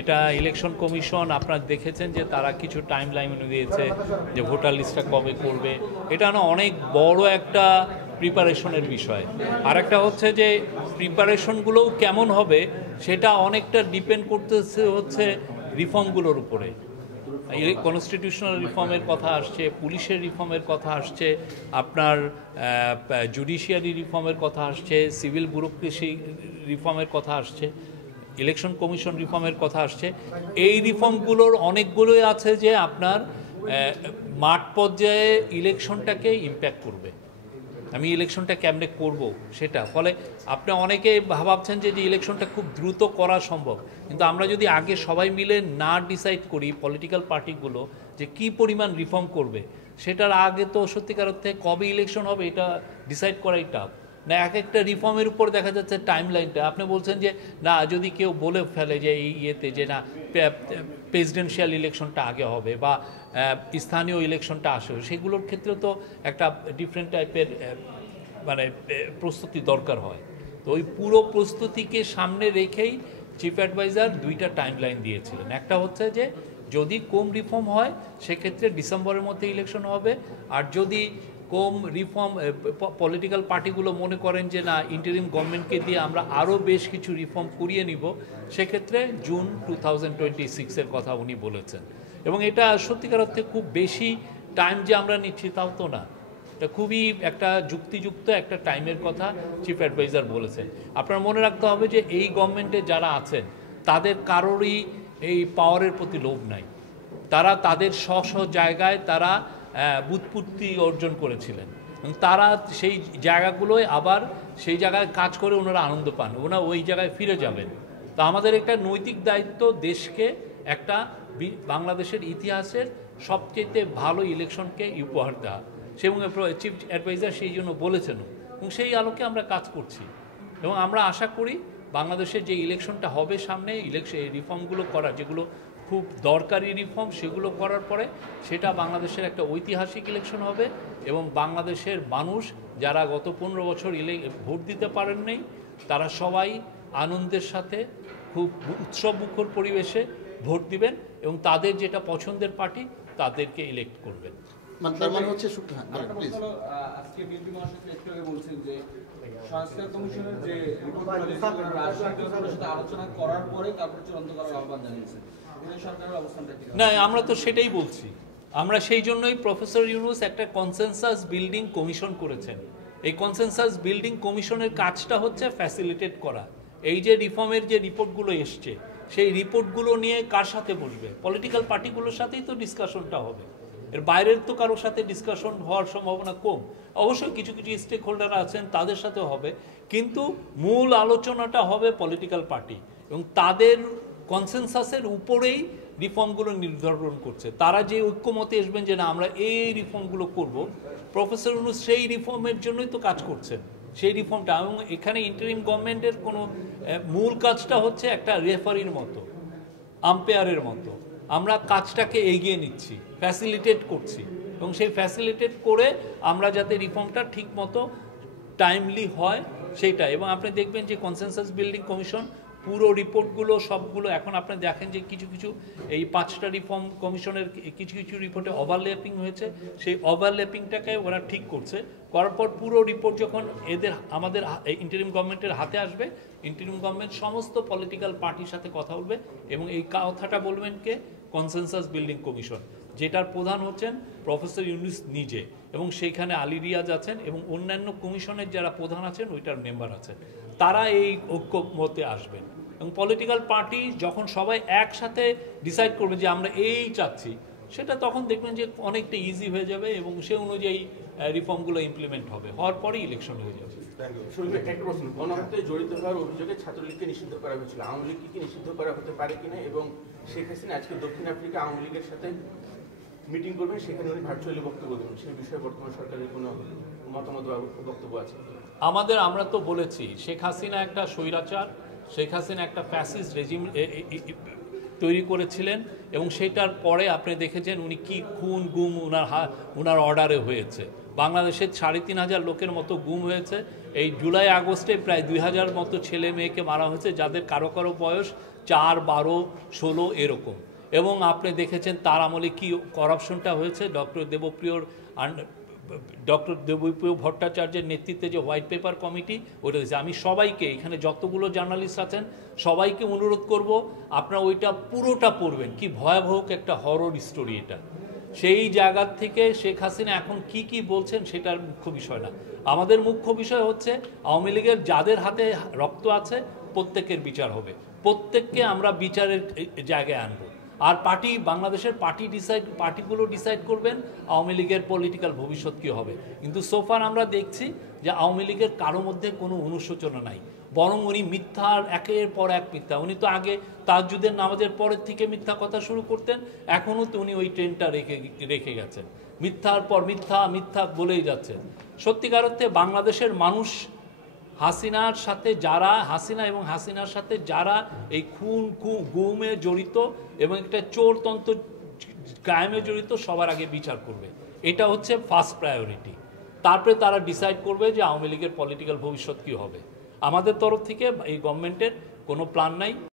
এটা election commission আপনারা দেখেছেন যে তারা কিছু টাইম লাইন দিয়েছে যে ভোটার লিস্টটা কবে করবে। এটা না অনেক বড় একটা প্রিপারেশনের বিষয়। আর একটা হচ্ছে যে প্রিপারেশনগুলোও কেমন হবে সেটা অনেকটা ডিপেন্ড করতেছে হচ্ছে রিফর্মগুলোর উপরে। কনস্টিটিউশনাল রিফর্মের কথা আসছে, পুলিশের রিফর্মের কথা আসছে, আপনার জুডিশিয়ারি রিফর্মের কথা আসছে, সিভিল ব্যুরোক্রেসি রিফর্মের কথা আসছে, ইলেকশন কমিশন রিফর্মের কথা আসছে। এই রিফর্মগুলোর অনেকগুলোই আছে যে আপনার মাঠ পর্যায়ে ইলেকশনটাকে ইম্প্যাক্ট করবে। আমি ইলেকশনটা কেমনে করব সেটা, ফলে আপনি অনেকে ভাবছেন যে ইলেকশনটা খুব দ্রুত করা সম্ভব, কিন্তু আমরা যদি আগে সবাই মিলে না ডিসাইড করি পলিটিক্যাল পার্টিগুলো যে কি পরিমাণ রিফর্ম করবে, সেটার আগে তো সত্যিকার অর্থে কবে ইলেকশন হবে এটা ডিসাইড করাই টাফ। না এক একটা রিফর্মের উপর দেখা যাচ্ছে টাইম লাইনটা, আপনি বলছেন যে না যদি কেউ বলে ফেলে যে এই ইয়েতে যে না প্রেসিডেন্সিয়াল ইলেকশনটা আগে হবে বা স্থানীয় ইলেকশনটা আসবে, সেগুলোর ক্ষেত্রে তো একটা ডিফারেন্ট টাইপের মানে প্রস্তুতি দরকার হয়। তো ওই পুরো প্রস্তুতিকে সামনে রেখেই চিফ অ্যাডভাইজার দুইটা টাইম লাইন দিয়েছিলেন। একটা হচ্ছে যে যদি কম রিফর্ম হয় সেক্ষেত্রে ডিসেম্বরের মধ্যে ইলেকশন হবে, আর যদি কম রিফর্ম পলিটিক্যাল পার্টিগুলো মনে করেন যে না ইন্টারিম গভর্নমেন্টকে দিয়ে আমরা আরও বেশ কিছু রিফর্ম করিয়ে নিব, সেক্ষেত্রে জুন 2026-এর কথা উনি বলেছেন। এবং এটা সত্যিকার অর্থে খুব বেশি টাইম যে আমরা নিচ্ছি তাও তো না, এটা খুবই একটা যুক্তিযুক্ত একটা টাইমের কথা চিফ অ্যাডভাইজার বলেছেন। আপনার মনে রাখতে হবে যে এই গভর্নমেন্টে যারা আছেন তাদের কারোরই এই পাওয়ারের প্রতি লোভ নাই। তারা তাদের স্ব জায়গায় তারা বুৎপত্তি অর্জন করেছিলেন এবং তারা সেই জায়গাগুলোয় আবার সেই জায়গায় কাজ করে ওনারা আনন্দ পান, ওনারা ওই জায়গায় ফিরে যাবেন। তো আমাদের একটা নৈতিক দায়িত্ব দেশকে একটা বাংলাদেশের ইতিহাসের সবচেয়ে ভালো ইলেকশনকে উপহার দেওয়া, এবং চিফ অ্যাডভাইজার সেই জন্য বলেছেন এবং সেই আলোকে আমরা কাজ করছি। এবং আমরা আশা করি বাংলাদেশের যে ইলেকশনটা হবে সামনে, ইলেকশন রিফর্মগুলো করা যেগুলো খুব দরকারি রিফর্ম, সেগুলো করার পরে সেটা বাংলাদেশের একটা ঐতিহাসিক ইলেকশন হবে এবং বাংলাদেশের মানুষ যারা গত 15 বছর ভোট দিতে পারেন নাই তারা সবাই আনন্দের সাথে খুব উৎসবমুখর পরিবেশে ভোট দিবেন এবং তাদের যেটা পছন্দের পার্টি তাদেরকে ইলেক্ট করবেন। আজকে বিএনপি মহাসচিব একটু আগে বলছেন যে সংস্কার কমিশনের যে রিপোর্ট আলোচনা করার পরে তারপর চূড়ান্ত করার আহ্বান জানিয়েছেন, সরকারের অবস্থানটা কি? না, আমরা তো সেটাই বলছি। আমরা সেই জন্যই প্রফেসর ইউনূস একটা কনসেনসাস বিল্ডিং কমিশন করেছেন। এই কনসেনসাস বিল্ডিং কমিশনের কাজটা হচ্ছে ফ্যাসিলিটেট করা। এই যে রিফর্মের যে রিপোর্টগুলো এসছে সেই রিপোর্টগুলো নিয়ে কার সাথে বসবে? পলিটিক্যাল পার্টিগুলোর সাথেই তো ডিসকাশনটা হবে, এর বাইরের তো কারোর সাথে ডিসকাশন হওয়ার সম্ভাবনা কম। অবশ্যই কিছু কিছু স্টেক হোল্ডার আছেন তাদের সাথে হবে, কিন্তু মূল আলোচনাটা হবে পলিটিক্যাল পার্টি এবং তাদের কনসেনসাসের উপরেই রিফর্মগুলো নির্ধারণ করছে। তারা যে ঐক্যমতে আসবেন যে না আমরা এই রিফর্মগুলো করব, প্রফেসর ইউনূস সেই রিফর্মের জন্যই তো কাজ করছেন, সেই রিফর্মটা। এবং এখানে ইন্টারিম গভর্নমেন্টের কোনো মূল কাজটা হচ্ছে একটা রেফারির মতো, আম্পায়ারের মতো আমরা কাজটাকে এগিয়ে নিচ্ছি, ফ্যাসিলিটেট করছি এবং সেই ফ্যাসিলিটেট করে আমরা যাতে রিফর্মটা ঠিক মতো টাইমলি হয় সেইটা। এবং আপনি দেখবেন যে কনসেনসাস বিল্ডিং কমিশন পুরো রিপোর্টগুলো সবগুলো এখন আপনি দেখেন যে কিছু কিছু এই 5টা রিফর্ম কমিশনের কিছু কিছু রিপোর্টে ওভারল্যাপিং হয়েছে, সেই ওভারল্যাপিংটাকে ওরা ঠিক করছে। করার পর পুরো রিপোর্ট যখন আমাদের ইন্টারিম গভর্নমেন্টের হাতে আসবে, ইন্টারিম গভর্নমেন্ট সমস্ত পলিটিক্যাল পার্টির সাথে কথা বলবে এবং এই কথাটা বলবেন কে? কনসেনসাস বিল্ডিং কমিশন, যেটার প্রধান হচ্ছেন প্রফেসর ইউনূস নিজে, এবং সেইখানে আলী রিয়াজ আছেন এবং অন্যান্য কমিশনের যারা প্রধান আছেন ওইটার মেম্বার আছেন, তারা এই ঐক্যমতে আসবেন। এবং পলিটিক্যাল পার্টি যখন সবাই একসাথে ডিসাইড করবে যে আমরা এই চাচ্ছি, সেটা তখন দেখবেন যে অনেকটা ইজি হয়ে যাবে এবং সে অনুযায়ী রিফর্মগুলো ইমপ্লিমেন্ট হবে, হওয়ার পরেই ইলেকশন হয়ে যাবে। জড়িত হওয়ার অভিযোগে ছাত্রলীগকে নিষিদ্ধ করা হয়েছিল, আওয়ামী লীগকে কি নিষিদ্ধ করা হতে পারে কিনা, এবং শেখ হাসিনা আজকে দক্ষিণ আফ্রিকা আওয়ামী লীগের সাথে মিটিং করবেন, সেখানে উনি ভার্চুয়ালি বক্তব্য দেবেন, সেই বিষয়ে বর্তমান সরকারের কোনো মতামত বা বক্তব্য আছে? আমরা তো বলেছি শেখ হাসিনা একটা স্বৈরাচার, শেখ হাসিনা একটা ফ্যাসিস্ট রেজিম তৈরি করেছিলেন এবং সেটার পরে আপনি দেখেছেন উনি কি খুন গুম উনার অর্ডারে হয়েছে। বাংলাদেশের 3,500 লোকের মতো গুম হয়েছে। এই জুলাই আগস্টে প্রায় 2,000 মতো ছেলে মেয়েকে মারা হয়েছে, যাদের কারো কারো বয়স 4, 12, 16 এরকম। এবং আপনি দেখেছেন তার আমলে কি করাপশনটা হয়েছে। ডক্টর দেবপ্রিয় ভট্টাচার্যের নেতৃত্বে যে হোয়াইট পেপার কমিটি ওইটা হয়েছে। আমি সবাইকে, এখানে যতগুলো জার্নালিস্ট আছেন সবাইকে অনুরোধ করব আপনারা ওইটা পুরোটা পড়বেন। কি ভয়াবহ একটা হরর স্টোরি এটা। সেই জায়গার থেকে শেখ হাসিনা এখন কি কি বলছেন সেটার মুখ্য বিষয় না। আমাদের মুখ্য বিষয় হচ্ছে আওয়ামী লীগের যাদের হাতে রক্ত আছে প্রত্যেকের বিচার হবে, প্রত্যেককে আমরা বিচারের জায়গায় আনবো। আর বাংলাদেশের পার্টিগুলো ডিসাইড করবেন আওয়ামী লীগের পলিটিক্যাল ভবিষ্যৎ কী হবে। কিন্তু সোফার আমরা দেখছি যে আওয়ামী লীগের কারো মধ্যে কোনো অনুশোচনা নাই, বরং উনি মিথ্যার একের পর এক মিথ্যা। উনি তো আগে তাহাজ্জুদের নামাজের পরের থেকে মিথ্যা কথা শুরু করতেন, এখনও তো উনি ওই ট্রেনটা রেখে গেছেন, মিথ্যার পর মিথ্যা মিথ্যা বলেই যাচ্ছেন। সত্যিকার অর্থে বাংলাদেশের মানুষ হাসিনা এবং হাসিনার সাথে যারা এই গুমে জড়িত এবং একটা চোরতন্ত্র কায়েমে জড়িত সবার আগে বিচার করবে। এটা হচ্ছে ফার্স্ট প্রায়োরিটি। তারপরে তারা ডিসাইড করবে যে আওয়ামী লীগের পলিটিক্যাল ভবিষ্যৎ কী হবে। আমাদের তরফ থেকে এই গভর্নমেন্টের কোনো প্ল্যান নাই।